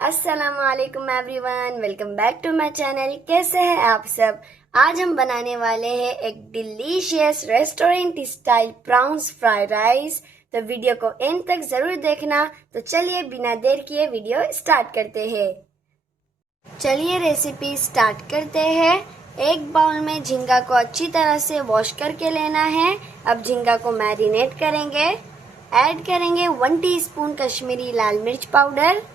अस्सलामुअलैकुम everyone, welcome back to my channel. कैसे हैं आप सब। आज हम बनाने वाले हैं एक delicious restaurant style prawns fried rice. तो वीडियो को एंड तक जरूर देखना। तो चलिए बिना देर किए वीडियो स्टार्ट करते हैं। चलिए रेसिपी स्टार्ट करते हैं। एक बाउल में झींगा को अच्छी तरह से वॉश करके लेना है। अब झींगा को मैरिनेट करेंगे। ऐड करेंगे 1 टीस्पून कश्मीरी लाल मिर्च पाउडर,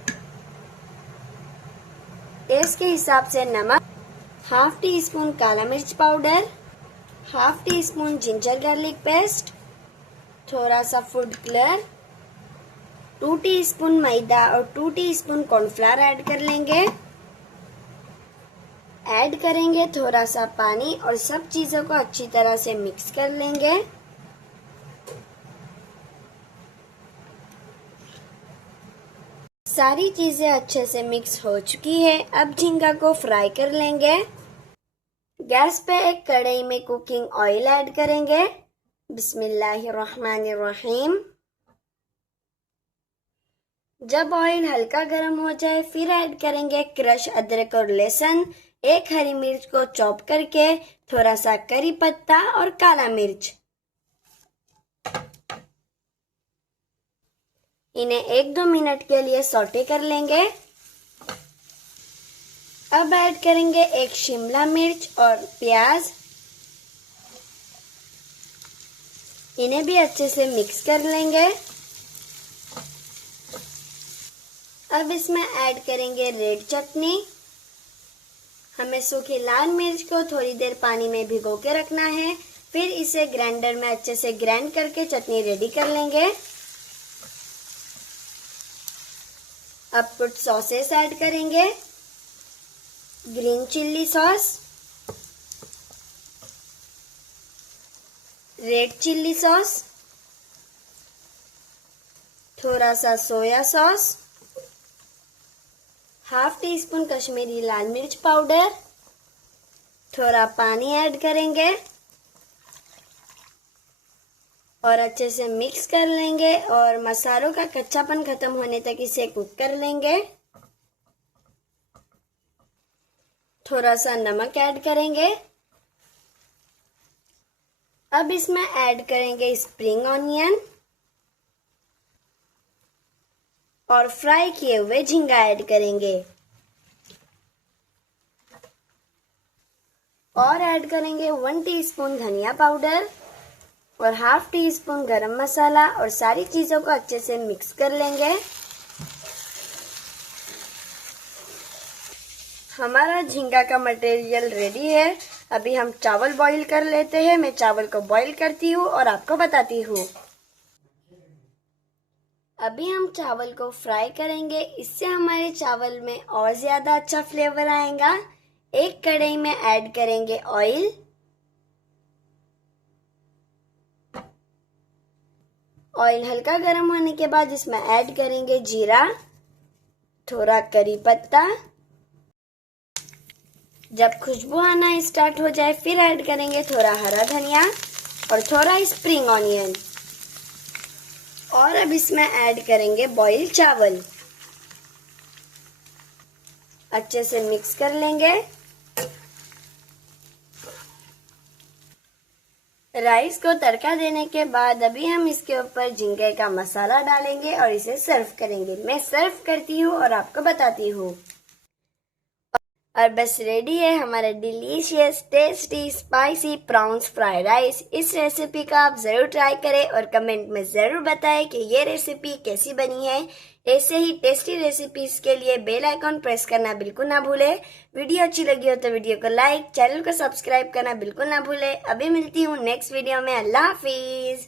टेस्ट के हिसाब से नमक, हाफ टी स्पून काला मिर्च powder, half tea spoon ginger garlic paste, थोड़ा सा फूड कलर, 2 टीस्पून मैदा और 2 टीस्पून कॉर्नफ्लावर ऐड कर लेंगे। ऐड करेंगे थोड़ा सा पानी और सब चीज़ों को अच्छी तरह से मिक्स कर लेंगे। सारी चीजें अच्छे से मिक्स हो चुकी है। अब झींगा को फ्राई कर लेंगे। गैस पे एक कढ़ाई में कुकिंग ऑयल ऐड करेंगे। बिस्मिल्लाहिर्रहमानिर्रहीम। जब ऑयल हल्का गर्म हो जाए फिर ऐड करेंगे क्रश अदरक और लहसुन, एक हरी मिर्च को चॉप करके, थोड़ा सा करी पत्ता और काला मिर्च। इन्हें 1-2 मिनट के लिए सौटे कर लेंगे। अब ऐड करेंगे एक शिमला मिर्च और प्याज। इन्हें भी अच्छे से मिक्स कर लेंगे। अब इसमें ऐड करेंगे रेड चटनी। हमें सूखी लाल मिर्च को थोड़ी देर पानी में भिगो के रखना है, फिर इसे ग्राइंडर में अच्छे से ग्राइंड करके चटनी रेडी कर लेंगे। अब कुछ सॉसेस ऐड करेंगे। Green chilli sauce, red chilli sauce, थोड़ा सा soya sauce, half teaspoon Kashmiri लाल मिर्च पाउडर, थोड़ा पानी ऐड करेंगे और अच्छे से मिक्स कर लेंगे और मसालों का कच्चापन खत्म होने तक इसे कुक कर लेंगे। थोड़ा सा नमक ऐड करेंगे। अब इसमें ऐड करेंगे स्प्रिंग ऑनियन और फ्राई किए हुए झींगा ऐड करेंगे और ऐड करेंगे 1 टीस्पून धनिया पाउडर और हाफ टी स्पून गरम मसाला और सारी चीजों को अच्छे से मिक्स कर लेंगे। हमारा झींगा का मटेरियल रेडी है। अभी हम चावल बॉईल कर लेते हैं। मैं चावल को बॉईल करती हूँ और आपको बताती हूँ। अभी हम चावल को फ्राई करेंगे, इससे हमारे चावल में और ज्यादा अच्छा फ्लेवर आएगा। एक कढ़ाई में ऐड करेंगे ऑयल। ऑयल हल्का गर्म होने के बाद इसमें ऐड करेंगे जीरा, थोड़ा करी पत्ता। जब खुशबू आना स्टार्ट हो जाए फिर ऐड करेंगे थोड़ा हरा धनिया और थोड़ा स्प्रिंग ऑनियन और अब इसमें ऐड करेंगे बॉइल्ड चावल। अच्छे से मिक्स कर लेंगे। राइस को तड़का देने के बाद अभी हम इसके ऊपर झींगे का मसाला डालेंगे और इसे सर्व करेंगे। मैं सर्व करती हूँ और आपको बताती हूँ। और बस रेडी है हमारा delicious tasty spicy prawns fried rice. इस रेसिपी का आप जरूर ट्राई करें और कमेंट में जरूर बताएं कि ये रेसिपी कैसी बनी है। ऐसे ही टेस्टी रेसिपीज के लिए बेल आइकॉन प्रेस करना बिल्कुल ना भूलें। वीडियो अच्छी लगी हो तो वीडियो को लाइक, चैनल को सब्सक्राइब करना बिल्कुल ना भूलें। अभी मिलती हूँ नेक्स्ट वीडियो में। अल्लाह हाफिज।